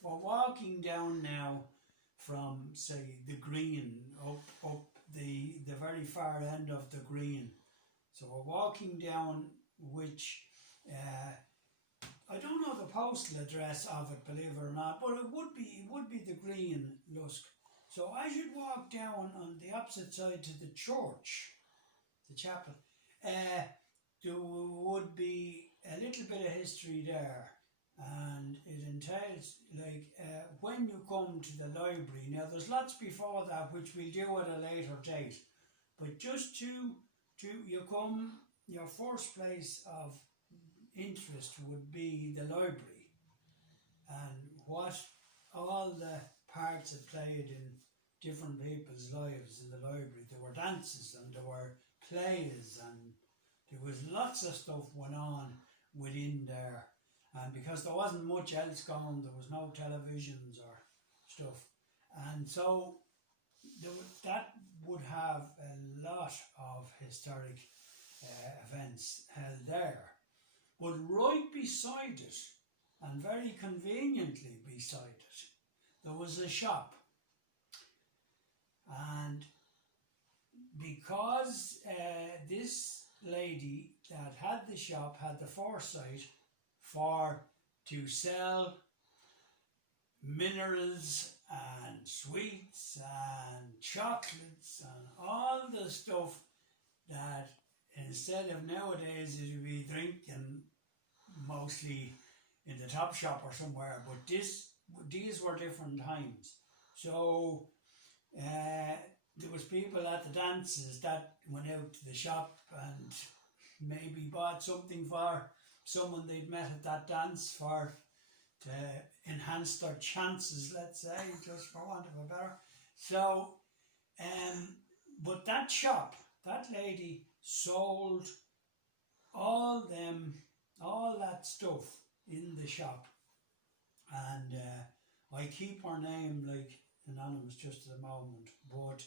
we're walking down now from, say, the green up the very far end of the green. So we're walking down, which I don't know the postal address of it, believe it or not, but it would be the green lusk. So as you'd walk down on the opposite side to the church, the chapel, there would be a little bit of history there, and it entails like when you come to the library. Now there's lots before that which we'll do at a later date, but just to you come, your first place of interest would be the library, and what all the parts it played in different people's lives in the library. There were dances and there were plays and there was lots of stuff went on within there, and because there wasn't much else going, there was no televisions or stuff, and so that would have a lot of historic events held there. But right beside it, and very conveniently beside it, there was a shop. And because this lady that had the shop had the foresight to sell minerals and sweets and chocolates and all the stuff that instead of nowadays you'd be drinking mostly in the top shop or somewhere, but these were different times. So there was people at the dances that went out to the shop and maybe bought something for someone they'd met at that dance to enhance their chances, let's say, just for want of a better. So, but that shop, that lady sold all that stuff in the shop, and I keep her name like anonymous just at the moment, but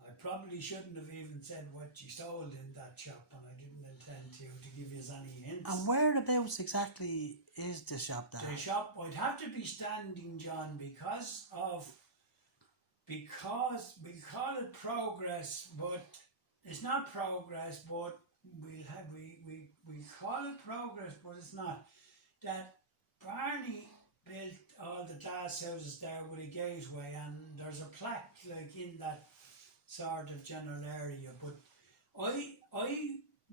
I probably shouldn't have even said what she sold in that shop, and I didn't intend to give you any hints. And whereabouts exactly is the shop there? The shop, I'd have to be standing, John, because we call it progress, but it's not progress, but we call it progress, but it's not. That Barney built all the glass houses there with a gateway, and there's a plaque like in that sort of general area. But I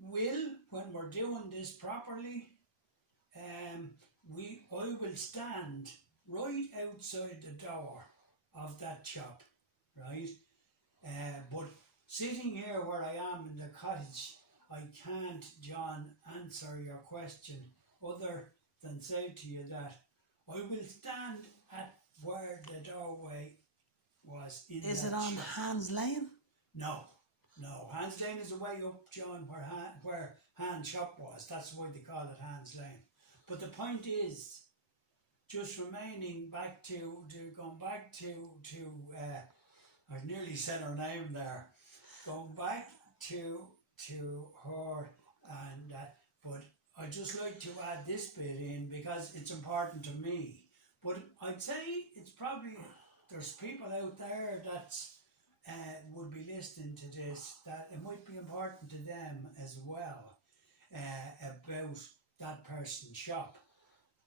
will, when we're doing this properly, I will stand right outside the door of that shop, right? But sitting here where I am in the cottage, I can't, John, answer your question other than say to you that I will stand at where the doorway was in Is that it on shop. Hans Lane? No. Hans Lane is a way up, John, where Hans shop was. That's why they call it Hans Lane. But the point is, just remaining back going back to I nearly said her name there. Going back to her, and but I'd just like to add this bit in because it's important to me. But I'd say it's probably, there's people out there that would be listening to this that it might be important to them as well about that person's shop.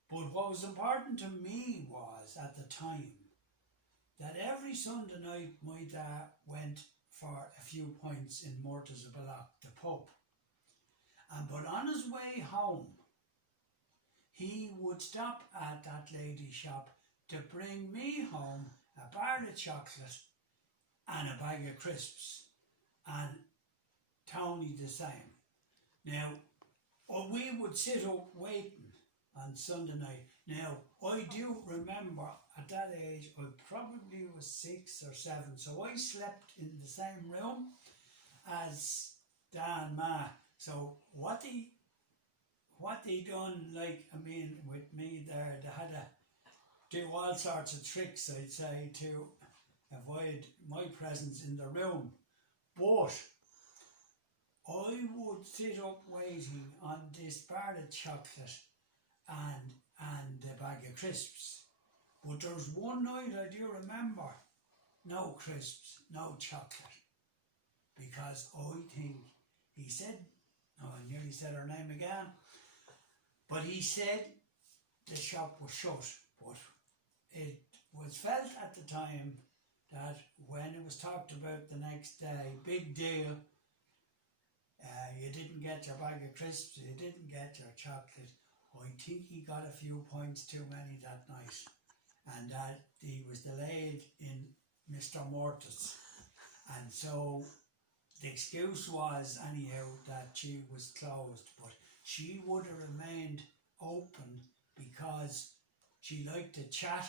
But what was important to me was at the time that every Sunday night my dad went for a few pints in Murtazabalock, the pub. But on his way home, he would stop at that lady's shop to bring me home a bar of chocolate and a bag of crisps, and Tony the same. Now, we would sit up waiting on Sunday night. Now, I do remember at that age, I probably was 6 or 7, so I slept in the same room as Dan Ma. So what they done, like, I mean, with me there, they had to do all sorts of tricks, I'd say, to avoid my presence in the room. But I would sit up waiting on this bar of chocolate and a bag of crisps. But there's one night I do remember, no crisps, no chocolate. Because I think he said, oh, I nearly said her name again, but he said the shop was shut. But it was felt at the time that when it was talked about the next day, big deal, you didn't get your bag of crisps, you didn't get your chocolate. I think he got a few points too many that night, and that he was delayed in Mr. Mortis. And so the excuse was anyhow that she was closed, but she would have remained open because she liked to chat,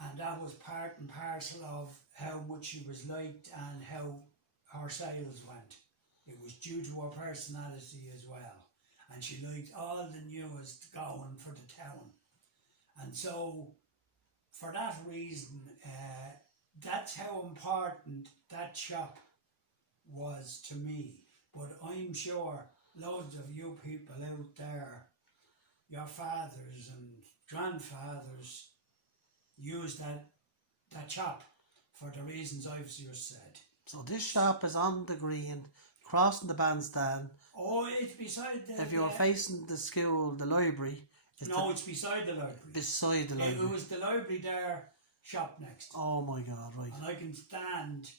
and that was part and parcel of how much she was liked and how her sales went. It was due to her personality as well, and she liked all the newest going for the town. And so for that reason, that's how important that shop was to me. But I'm sure loads of you people out there, your fathers and grandfathers, used that shop for the reasons I've just said. So this shop is on the green, crossing the bandstand. Oh, it's beside the... If you're facing the school, the library... it's beside the library. Beside the library. It was the library there, shop next. Oh my God, right. And I can stand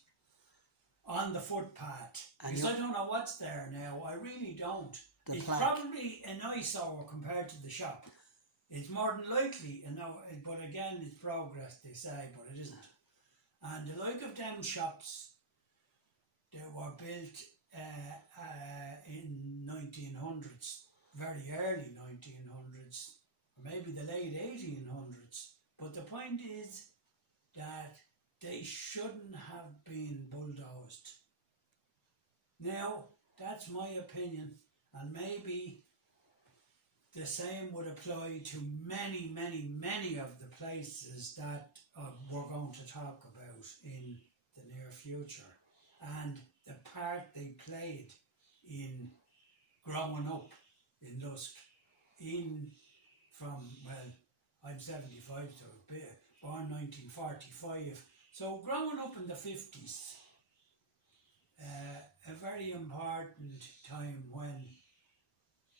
on the footpath. And because I don't know what's there now. I really don't. It's plaque. probably an eyesore compared to the shop. It's more than likely, but again, it's progress, they say, but it isn't. And the like of them shops, they were built in 1900s, very early 1900s, or maybe the late 1800s. But the point is that they shouldn't have been bulldozed. Now, that's my opinion, and maybe the same would apply to many, many, many of the places that we're going to talk about in the near future, and the part they played in growing up in Lusk, I'm 75, so born 1945, so growing up in the 50s, a very important time when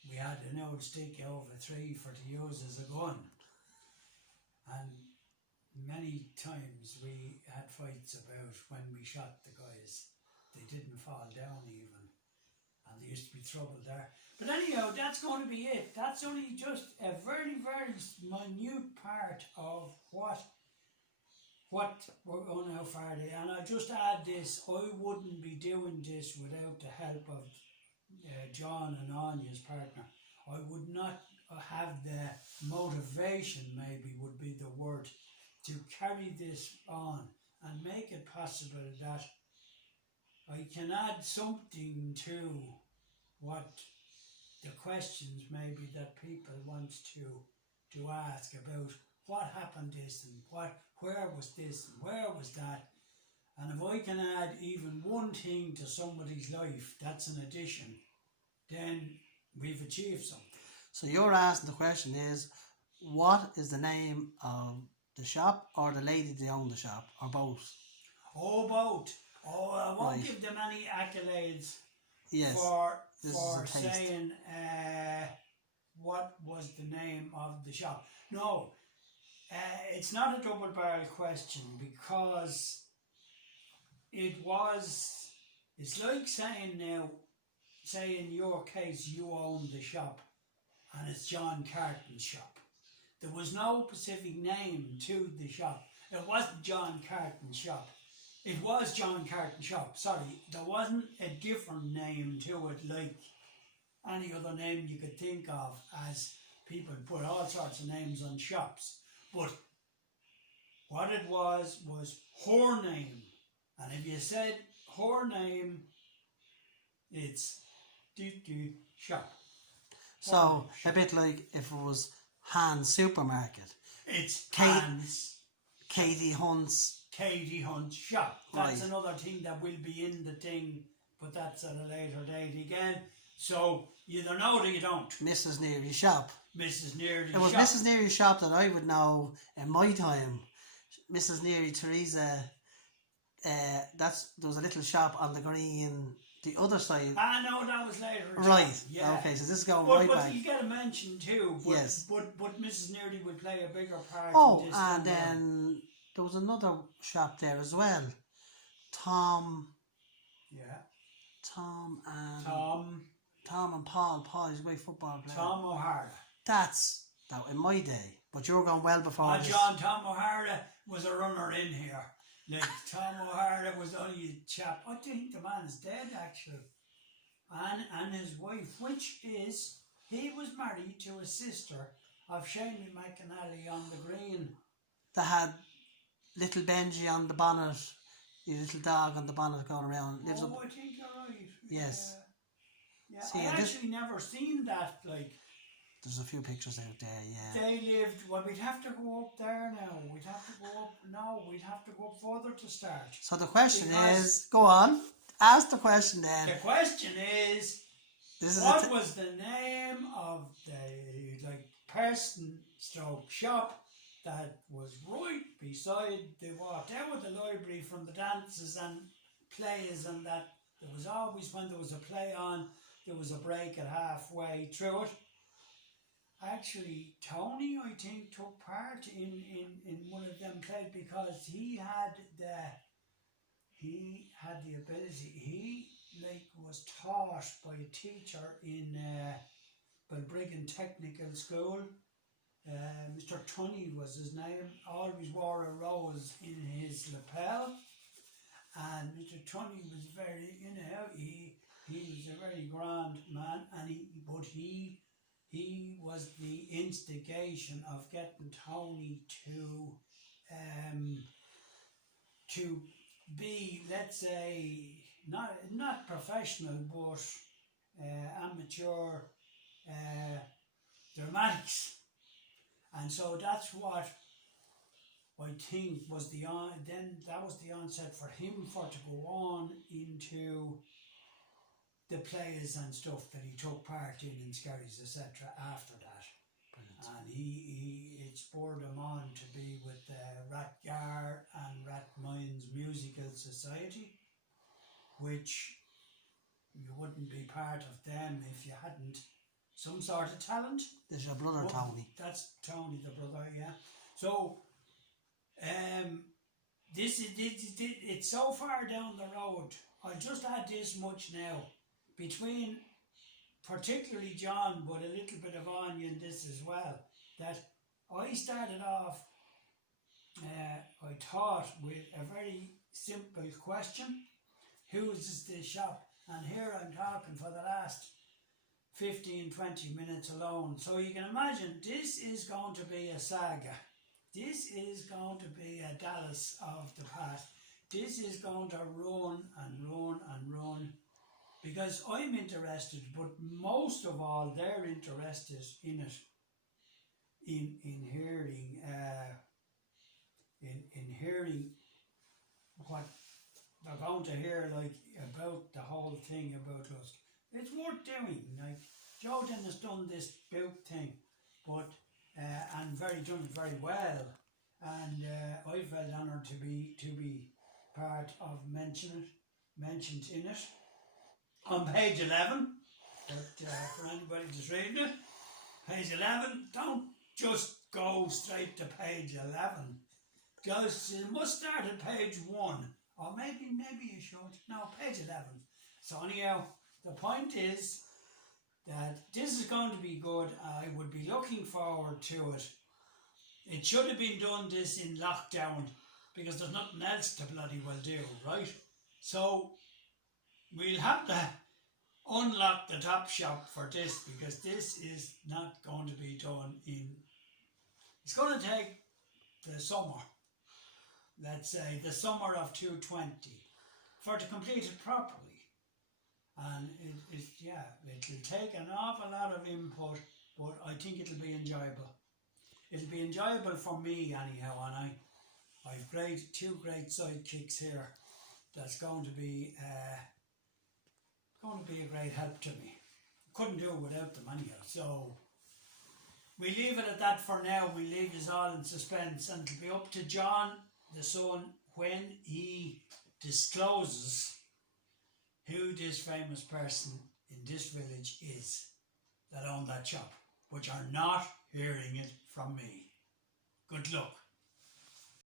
we had an old stick over 3 for to use as a gun, and many times we had fights about when we shot the guys. They didn't fall down even, and there used to be trouble there. But anyhow, that's going to be it. That's only just a very, very minute part of what we're going how far they. And I'll just add this, I wouldn't be doing this without the help of John and Anya's partner. I would not have the motivation, maybe would be the word, to carry this on and make it possible that I can add something to what the questions maybe that people want to ask about what happened this and where was this and where was that. And if I can add even one thing to somebody's life, that's an addition, then we've achieved something. So you're asking the question is, what is the name of the shop or the lady that owned the shop, or both? Oh, both. Oh, I won't Right. give them any accolades Yes. for This is a taste. saying what was the name of the shop. No, it's not a double barrel question, because it's like saying now, say in your case you own the shop and it's John Carton's shop. There was no specific name to the shop. It wasn't John Carton's shop. It was John Carton's shop, sorry. There wasn't a different name to it like any other name you could think of, as people put all sorts of names on shops. But what it was her name. And if you said her name, it's shop. So a bit like if it was Hans Supermarket. It's Kate- Hans Katie Hunt's. Katie Hunt's shop. That's Right. another thing that will be in the thing, but that's at a later date. Again, So you either know it or you don't. Mrs. Neary's shop. Mrs. Neary's It was shop. Mrs. Neary's shop that I would know in my time. Mrs. Neary, Teresa, there was a little shop on the green, the other side. Ah, no, that was later. Right. Yeah. Okay, so this is going But, right but back. you get a mention too. But, Yes. But Mrs. Neary would play a bigger part Oh, in this. and than then there was another shop there as well. Tom and Paul. Paul is a great football player. Tom O'Hara. That's now in my day, but you're going well before this. Tom O'Hara was a runner in here. Like Tom O'Hara was only a chap. I think the man is dead actually. And his wife, which is, he was married to a sister of Shamie McAnally on the green. They had little Benji on the bonnet, the little dog on the bonnet going around. I think you're right. Yes. Yeah, See, I actually never seen that. Like, there's a few pictures out there. Yeah. they lived. Well, we'd have to go up there now. We'd have to go up. No, we'd have to go up further to start. So the question Because- is, go on, ask the question then. The question is, This is what was the name of the person stroke shop that was right beside the walk out of the library from the dances and plays, and that there was always, when there was a play on, there was a break at halfway through it. Actually, Tony, I think, took part in one of them plays because he had the ability. He was taught by a teacher in Balbriggan Technical School. Mr. Tunney was his name. Always wore a rose in his lapel, and Mr. Tunney was very, he was a very grand man, and he was the instigation of getting Tony to be, let's say, not professional, but amateur dramatics. And so that's what I think was that was the onset for him to go on into the plays and stuff that he took part in Skerries, etc. after that. Brilliant. And it spurred him on to be with Rathgar and Rathmines Musical Society, which you wouldn't be part of them if you hadn't some sort of talent. There's your brother, Tony. That's Tony, the brother, yeah. So, it's so far down the road. I'll just add this much now. Between particularly John, but a little bit of Anya in this as well, that I started off, I thought, with a very simple question. Who's the shop? And here I'm talking for the last 15-20 minutes alone. So you can imagine this is going to be a saga. This is going to be a Dallas of the past. This is going to run and run and run, because I'm interested, but most of all they're interested in it, in hearing what they're going to hear, like, about the whole thing about lusk. It's worth doing. Like, Joe Dennis done this book thing, but and done it very well, and I felt honoured to be part of mentioned in it on page 11. But for anybody just reading it, page 11. Don't just go straight to page 11. Just you must start at page 1, or maybe you should. No, page 11. So anyhow, the point is that this is going to be good. I would be looking forward to it. It should have been done this in lockdown, because there's nothing else to bloody well do, right? So we'll have to unlock the top shop for this, because this is not going to be done in... It's going to take the summer, let's say the summer of 2020, for to complete it properly. And it'll take an awful lot of input, but I think it'll be enjoyable. It'll be enjoyable for me anyhow, and I've two great sidekicks here. That's going to be a great help to me. couldn't do it without them anyhow. So we leave it at that for now. We leave us all in suspense, and it'll be up to John, the son, when he discloses who this famous person in this village is that owned that shop, but you're not hearing it from me. Good luck.